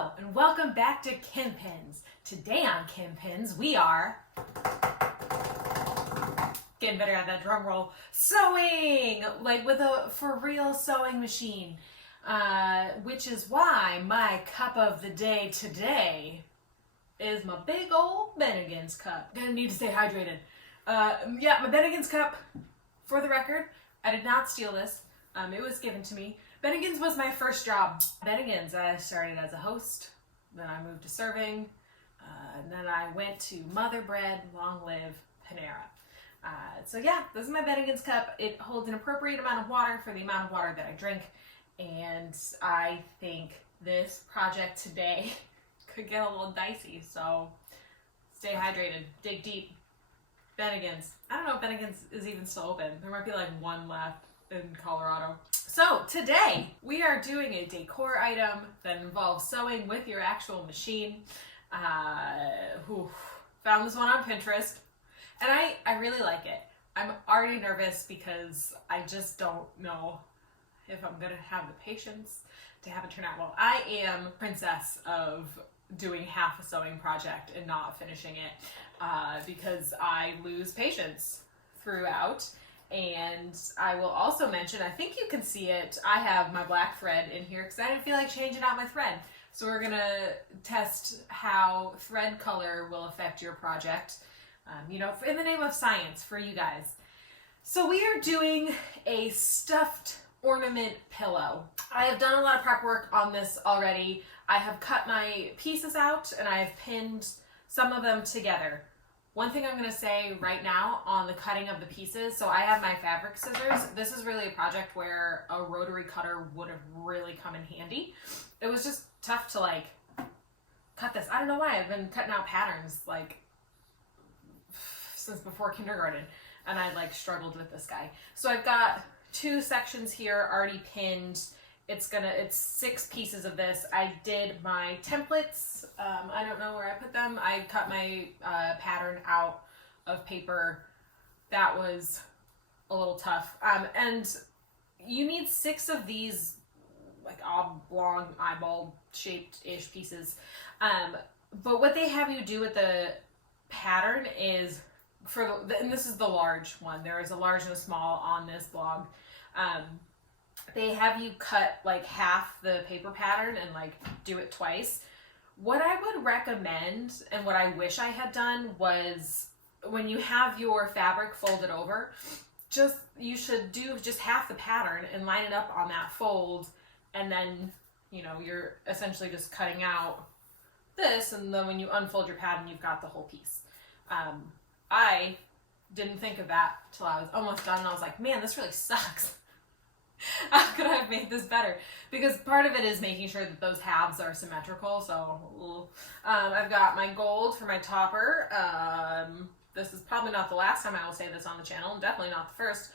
Hello and welcome back to Kim Pins. Today on Kim Pins we are getting better at that drum roll, sewing, like with a for real sewing machine, which is why my cup of the day today is my big old Bennigan's cup. Gonna need to stay hydrated. Yeah, my Bennigan's cup, for the record, I did not steal this. It was given to me. Bennigan's was my first job. Bennigan's, I started as a host, then I moved to serving, and then I went to Mother Bread, Long Live, Panera. So yeah, this is my Bennigan's cup. It holds an appropriate amount of water for the amount of water that I drink, and I think this project today could get a little dicey, so stay hydrated, dig deep. Bennigan's. I don't know if Bennigan's is even still open. There might be like one left in Colorado. So today we are doing a decor item that involves sewing with your actual machine. Found this one on Pinterest and I really like it. I'm already nervous because I just don't know if I'm gonna have the patience to have it turn out well. I am princess of doing half a sewing project and not finishing it because I lose patience throughout. And I will also mention, I think you can see it, I have my black thread in here because I didn't feel like changing out my thread. So we're going to test how thread color will affect your project, in the name of science for you guys. So we are doing a stuffed ornament pillow. I have done a lot of prep work on this already. I have cut my pieces out and I have pinned some of them together. One thing I'm going to say right now on the cutting of the pieces, so I have my fabric scissors. This is really a project where a rotary cutter would have really come in handy. It was just tough to like cut this. I don't know why. I've been cutting out patterns like since before kindergarten and I like struggled with this guy. So I've got two sections here already pinned. It's 6 pieces of this. I did my templates. I don't know where I put them. I cut my pattern out of paper. That was a little tough. And you need 6 of these like oblong eyeball shaped-ish pieces. But what they have you do with the pattern is, and this is the large one. There is a large and a small on this blog. They have you cut like half the paper pattern and like do it twice. What I would recommend and what I wish I had done was when you have your fabric folded over, you should do just half the pattern and line it up on that fold, and then you're essentially just cutting out this, and then when you unfold your pattern you've got the whole piece. I didn't think of that till I was almost done and I was like, man, this really sucks. How could I have made this better? Because part of it is making sure that those halves are symmetrical. So I've got my gold for my topper. This is probably not the last time I will say this on the channel, and definitely not the first.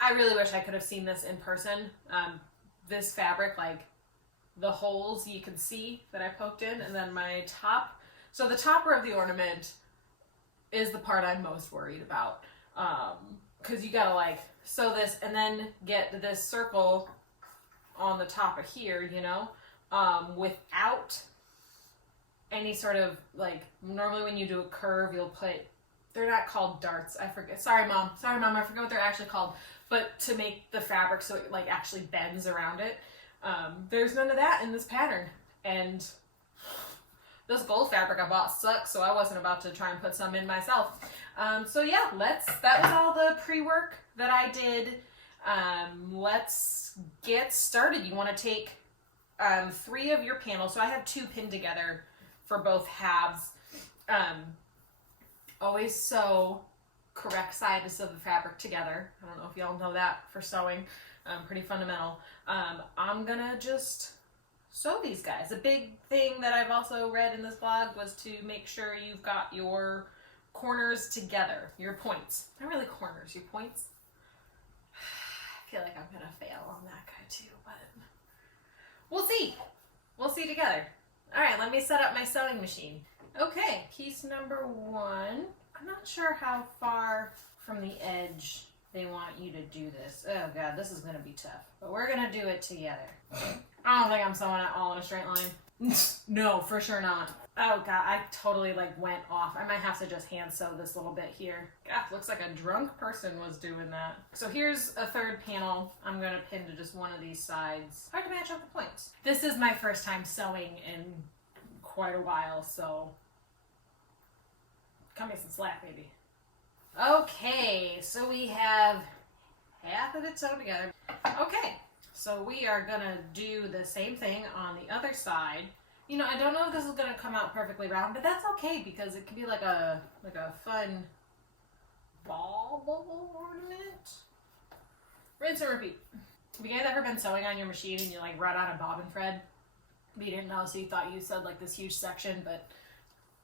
I really wish I could have seen this in person. This fabric, like the holes you can see that I poked in, and then my top. So the topper of the ornament is the part I'm most worried about. Because you gotta like sew this and then get this circle on the top of here, without any sort of like, normally when you do a curve, you'll put, they're not called darts, I forget. Sorry mom, I forget what they're actually called, but to make the fabric so it like actually bends around it. There's none of that in this pattern. And this gold fabric I bought sucks, so I wasn't about to try and put some in myself. So yeah, that was all the pre-work that I did. Let's get started. You want to take 3 of your panels. So I have 2 pinned together for both halves. Always sew correct sides of the fabric together. I don't know if y'all know that for sewing. Pretty fundamental. I'm gonna just sew these guys. A big thing that I've also read in this blog was to make sure you've got your corners together, your points. Not really corners, your points. I feel like I'm gonna fail on that guy too, but we'll see. We'll see together. All right, let me set up my sewing machine. Okay, piece number 1. I'm not sure how far from the edge they want you to do this. Oh god, this is gonna be tough. But we're gonna do it together. I don't think I'm sewing it all in a straight line. No, for sure not. Oh god, I totally like went off. I might have to just hand sew this little bit here. God, looks like a drunk person was doing that. So here's a third panel. I'm gonna pin to just one of these sides. Hard to match up the points. This is my first time sewing in quite a while, so cut me some slack, baby. Okay, so we have half of it sewn together. Okay, so we are gonna do the same thing on the other side. You know, I don't know if this is gonna come out perfectly round, but that's okay because it can be like a fun ball ornament. Rinse and repeat. Have you guys ever been sewing on your machine and you like run out of bobbin thread? But you didn't know, so you thought you sewed like this huge section, but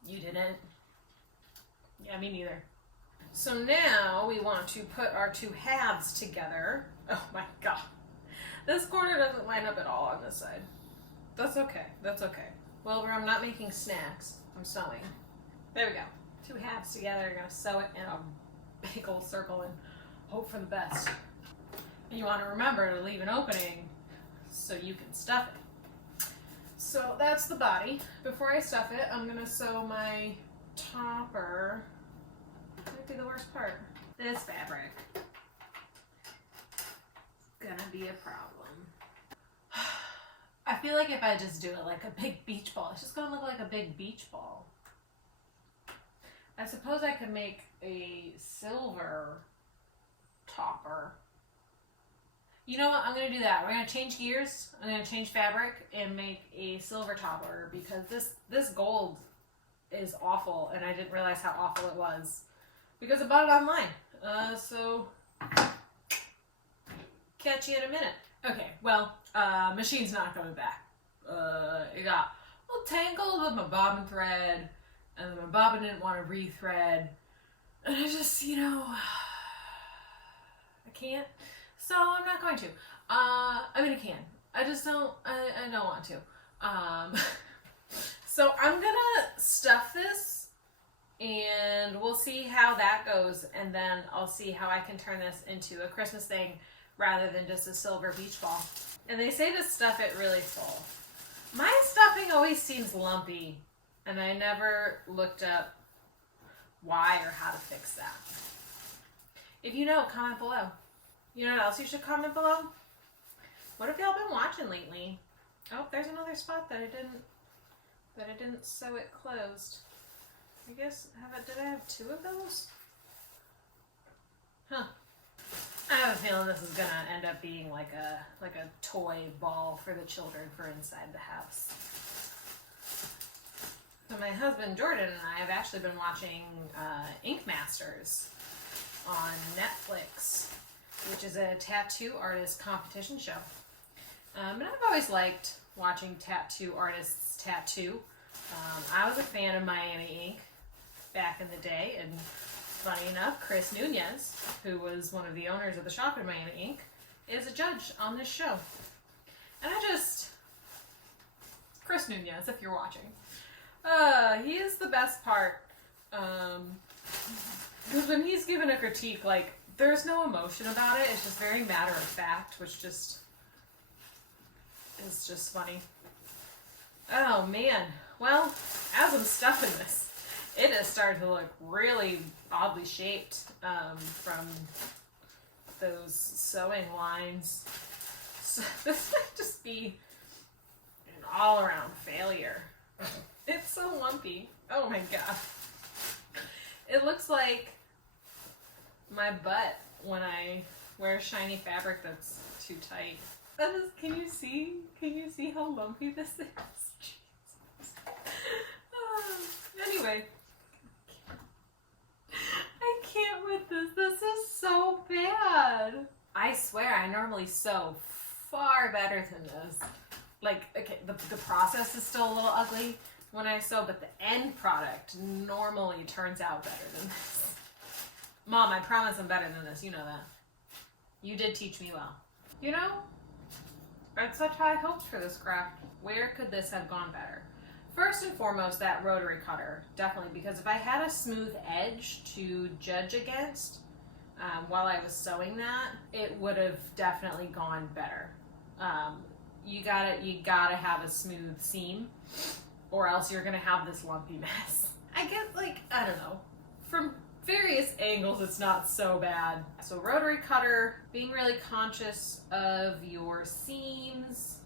you didn't. Yeah, me neither. So now we want to put our two halves together. Oh my god. This corner doesn't line up at all on this side. That's okay. That's okay. Well, I'm not making snacks. I'm sewing. There we go. Two halves together. You're going to sew it in a big old circle and hope for the best. And you want to remember to leave an opening so you can stuff it. So that's the body. Before I stuff it, I'm going to sew my topper. Might be the worst part. This fabric. Gonna be a problem. I feel like if I just do it like a big beach ball, it's just gonna look like a big beach ball. I suppose I could make a silver topper. You know what? I'm gonna do that. We're gonna change gears. I'm gonna change fabric and make a silver topper because this gold is awful, and I didn't realize how awful it was because I bought it online. So catch you in a minute. Okay, well, machine's not coming back. It got a little tangled with my bobbin thread, and then my bobbin didn't want to rethread, and I just, you know, I can't. So I'm not going to. I mean, I can. I just don't. I don't want to. So I'm gonna stuff this, and we'll see how that goes, and then I'll see how I can turn this into a Christmas thing rather than just a silver beach ball. And they say to stuff it really full. My stuffing always seems lumpy, and I never looked up why or how to fix that. If you know, comment below. You know what else you should comment below? What have y'all been watching lately? Oh, there's another spot that I didn't sew it closed. I guess, did I have two of those? Huh. I have a feeling this is gonna end up being like a toy ball for the children for inside the house. So my husband Jordan and I have actually been watching Ink Masters on Netflix, which is a tattoo artist competition show. And I've always liked watching tattoo artists tattoo. I was a fan of Miami Ink back in the day, and funny enough, Chris Nunez, who was one of the owners of the shop in Miami Ink, is a judge on this show. And Chris Nunez, if you're watching, he is the best part. Because when he's given a critique, like, there's no emotion about it. It's just very matter of fact, which just is just funny. Oh man. Well, as I'm stuffing this, it is starting to look really oddly shaped from those sewing lines. So this might just be an all-around failure. It's so lumpy. Oh my god. It looks like my butt when I wear shiny fabric that's too tight. Can you see? Can you see how lumpy this is? Jesus. Anyway. I can't with this. This is so bad. I swear I normally sew far better than this. Like, okay, the process is still a little ugly when I sew, but the end product normally turns out better than this. Mom, I promise I'm better than this. You know that. You did teach me well. You know, I had such high hopes for this craft. Where could this have gone better? First and foremost, that rotary cutter, definitely, because if I had a smooth edge to judge against, while I was sewing that, it would have definitely gone better. You gotta have a smooth seam, or else you're gonna have this lumpy mess. I get, like, I don't know, from various angles it's not so bad. So rotary cutter, being really conscious of your seams.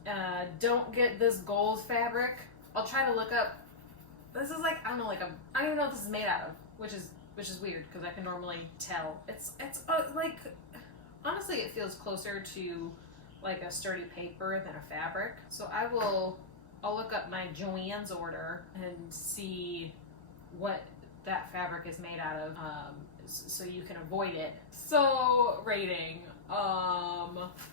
Don't get this gold fabric. I'll try to look up, this is like, I don't know, like I don't even know what this is made out of, which is weird because I can normally tell. It's like, honestly it feels closer to like a sturdy paper than a fabric. So I'll look up my Joann's order and see what that fabric is made out of, so you can avoid it. So rating,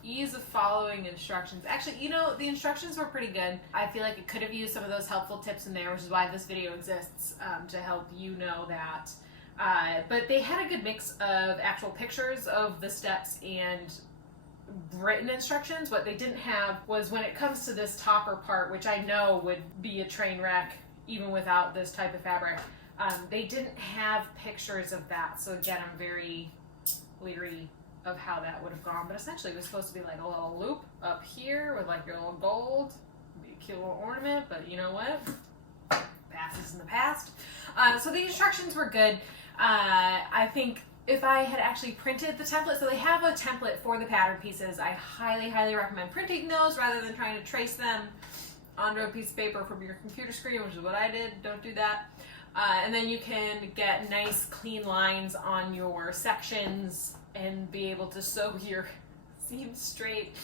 ease of following instructions. Actually, you know, the instructions were pretty good. I feel like it could have used some of those helpful tips in there, which is why this video exists, to help you know that. But they had a good mix of actual pictures of the steps and written instructions. What they didn't have was, when it comes to this topper part, which I know would be a train wreck even without this type of fabric, they didn't have pictures of that. So again, I'm very leery of how that would have gone. But essentially it was supposed to be like a little loop up here with like your little gold, be a cute little ornament, but you know what? Past is in the past. So the instructions were good. I think if I had actually printed the template, so they have a template for the pattern pieces. I highly, highly recommend printing those rather than trying to trace them onto a piece of paper from your computer screen, which is what I did. Don't do that. And then you can get nice clean lines on your sections and be able to sew your seams straight.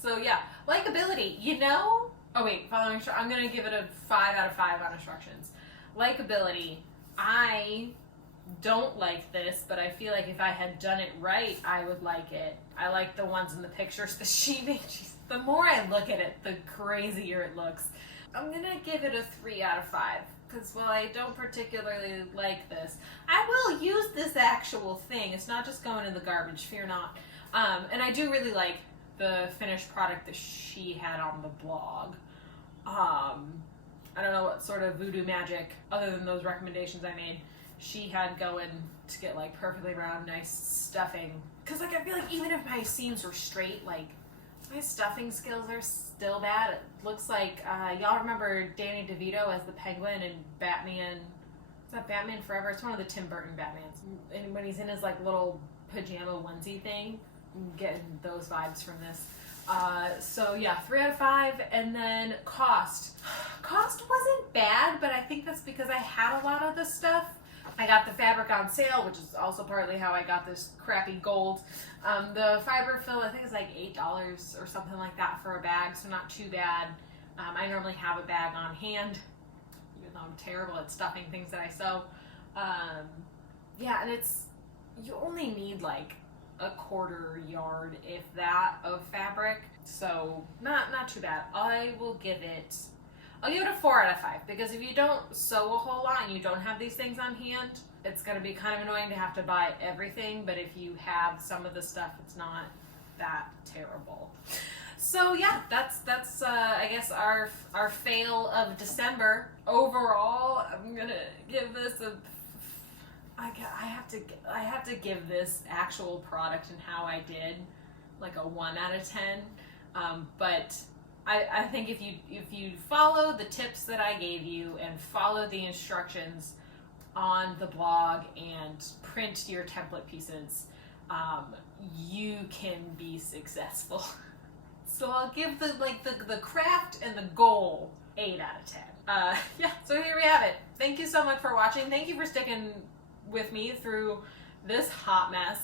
So yeah, likability, you know? Oh wait, following, I'm gonna give it a 5 out of 5 on instructions. Likability, I don't like this, but I feel like if I had done it right, I would like it. I like the ones in the pictures that she made. The more I look at it, the crazier it looks. I'm gonna give it a 3 out of 5. Because while I don't particularly like this, I will use this actual thing. It's not just going in the garbage, fear not. And I do really like the finished product that she had on the blog. I don't know what sort of voodoo magic, other than those recommendations I made, she had going to get like perfectly round, nice stuffing. Because like I feel like even if my seams were straight, like my stuffing skills are still bad. It looks like, y'all remember Danny DeVito as the Penguin in Batman? Is that Batman Forever? It's one of the Tim Burton Batmans. And when he's in his like little pajama onesie thing, I'm getting those vibes from this. So yeah, 3 out of 5. And then cost. Cost wasn't bad, but I think that's because I had a lot of this stuff. I got the fabric on sale, which is also partly how I got this crappy gold. The fiber fill, I think it's like $8 or something like that for a bag, so not too bad. I normally have a bag on hand, even though I'm terrible at stuffing things that I sew. Yeah, and you only need like a 1/4 yard, if that, of fabric, so not too bad. I'll give it a 4 out of 5, because if you don't sew a whole lot and you don't have these things on hand, it's going to be kind of annoying to have to buy everything, but if you have some of the stuff, it's not that terrible. So yeah, that's I guess our fail of December. Overall, I'm going to give this I have to give this actual product and how I did like a 1 out of 10. But I think if you follow the tips that I gave you and follow the instructions on the blog and print your template pieces, you can be successful. So I'll give the craft and the goal 8 out of 10. Yeah, so here we have it. Thank you so much for watching. Thank you for sticking with me through this hot mess.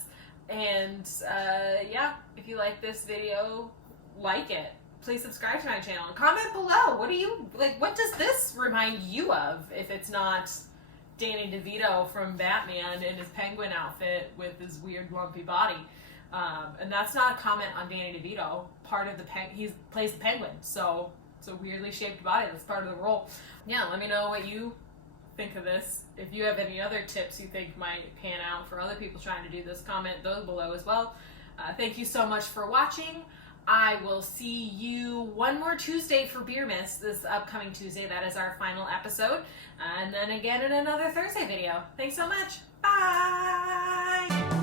And yeah, if you like this video, like it. Please subscribe to my channel and comment below. What do you like? What does this remind you of? If it's not Danny DeVito from Batman in his penguin outfit with his weird lumpy body, and that's not a comment on Danny DeVito. Part of the he plays the penguin, so it's a weirdly shaped body. That's part of the role. Yeah, let me know what you think of this. If you have any other tips you think might pan out for other people trying to do this, comment those below as well. Thank you so much for watching. I will see you one more Tuesday for Beer Miss, this upcoming Tuesday. That is our final episode. And then again in another Thursday video. Thanks so much. Bye!